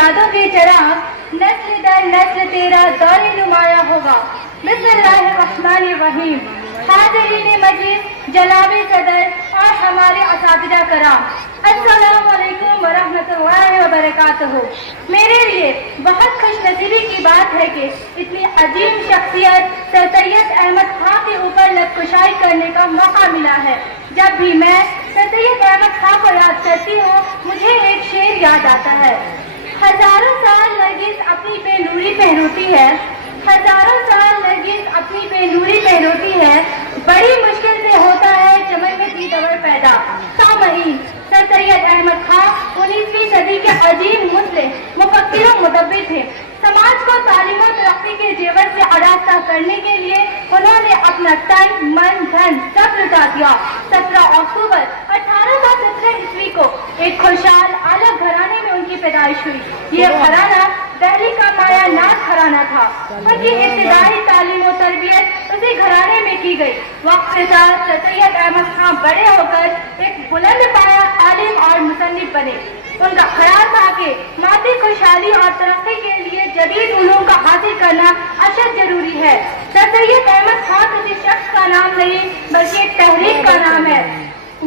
यादों के चिराग नस्ल दर नस्ल तेरा दौर नुमाया होगा। बिस्मिल्लाहिर्रहमानिर्रहीम। हाज़रीन मजलिस, जनाबे सदर और हमारे असातिज़ा कराम, अस्सलामु अलैकुम व रहमतुल्लाहि व बरकातहू। मेरे लिए बहुत खुशनसीबी की बात है कि इतनी अजीम शख्सियत सर सैयद अहमद खां के ऊपर लबकुशाई करने का मौका मिला है। जब भी मैं सर सैयद अहमद खां को याद करती हूँ, मुझे एक शेर याद आता है। हजारों साल नरगिस अपनी बेनूरी पहनती है, हजारों साल नरगिस अपनी बेनूरी पहनती है, बड़ी मुश्किल से होता है चमन में दीदवर पैदा। सामईन, सर सैयद अहमद खां 19वीं सदी के अजीम मुस्लिम मुफक्किर और मुदब्बिर थे। समाज को तालीम और तरक्की के जेवर से आरास्ता करने के लिए उन्होंने अपना तन, मन, धन सब लुटा दिया। 17 अक्टूबर 1817 ईस्वी को एक खुशहाल आला घराने में उनकी पैदाइश हुई। ये घराना दिल्ली का माया नाज घराना था। उनकी इब्तिदाई तालीम और तरबियत उसी घराने में की गई। वक्त के साथ सर सैयद अहमद खां बड़े होकर एक बुलंद पाया आलिम और मुसन्निफ बने। उनका ख्याल था कि मादी खुशहाली और तरक्की के लिए जदीद उलूम का हासिल करना अशद जरूरी है। सर सैयद अहमद खां किसी शख्स का नाम नहीं बल्कि एक तहरीक का नाम है।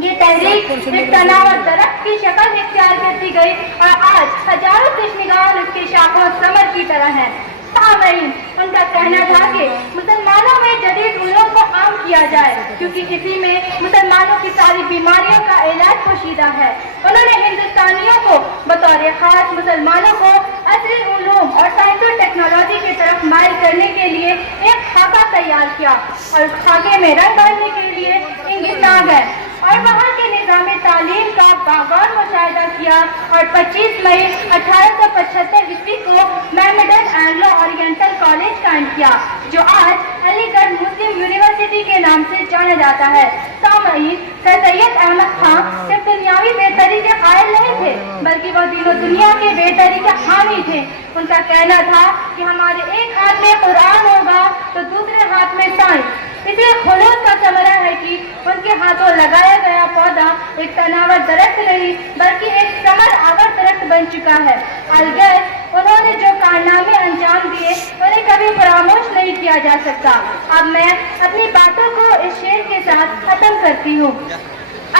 ये तहरीक एक तनावर दरख्त की शक्ल इख्तियार करती गई और आज हजारों कृष्णगान उसके शाखों समर की तरह है। सामईन, उनका कहना था कि मुसलमानों में जदीद उलूम को आम किया जाए, क्योंकि इसी में मुसलमानों की सारी बीमारियों का इलाज पोशीदा है। उन्होंने हिंदुस्तानियों को बतौर खास मुसलमानों को असली उलूम और साइंस और टेक्नोलॉजी की तरफ माइल करने के लिए एक खाका तैयार किया और उस खाके में रंग भरने के लिए इंगिताब है और वहाँ के निज़ाम तालीम का बागौर मुशाहिदा किया और 25 मई 1875 ईस्वी को मोहम्मदन एंग्लो ओरिएंटल कॉलेज कायम किया, जो आज अलीगढ़ मुस्लिम यूनिवर्सिटी के नाम से जाना जाता है। सामईन, सर सैयद अहमद खां सिर्फ दुनियावी बेहतरी के कायल नहीं थे, बल्कि वो दिनों दुनिया के बेहतरी के हामी थे। उनका कहना था कि हमारे एक हाथ में कुरान होगा तो दूसरे हाथ में साइंस। इसे खुलूस का समरा है कि उनके हाथों लगाया गया पौधा एक तनावर दरख्त नहीं बल्कि एक समर आवर दरख्त बन चुका है। अलगैर उन्होंने जो कारनामे अंजाम दिए उन्हें कभी फरामोश नहीं किया जा सकता। अब मैं अपनी बातों को इस शेर के साथ खत्म करती हूँ।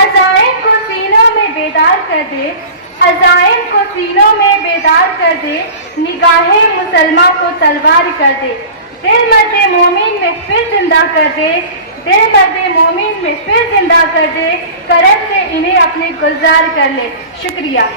अज़ाइम को सीनों में बेदार कर दे, अज़ाइम को सीनों में बेदार कर दे, निगाहे मुसलमान को तलवार कर दे, दिल मर्दे मोमिन में फिर जिंदा कर दे, दिल मर्दे मोमिन में फिर जिंदा कर दे, करम से इन्हें अपने गुलजार कर ले। शुक्रिया।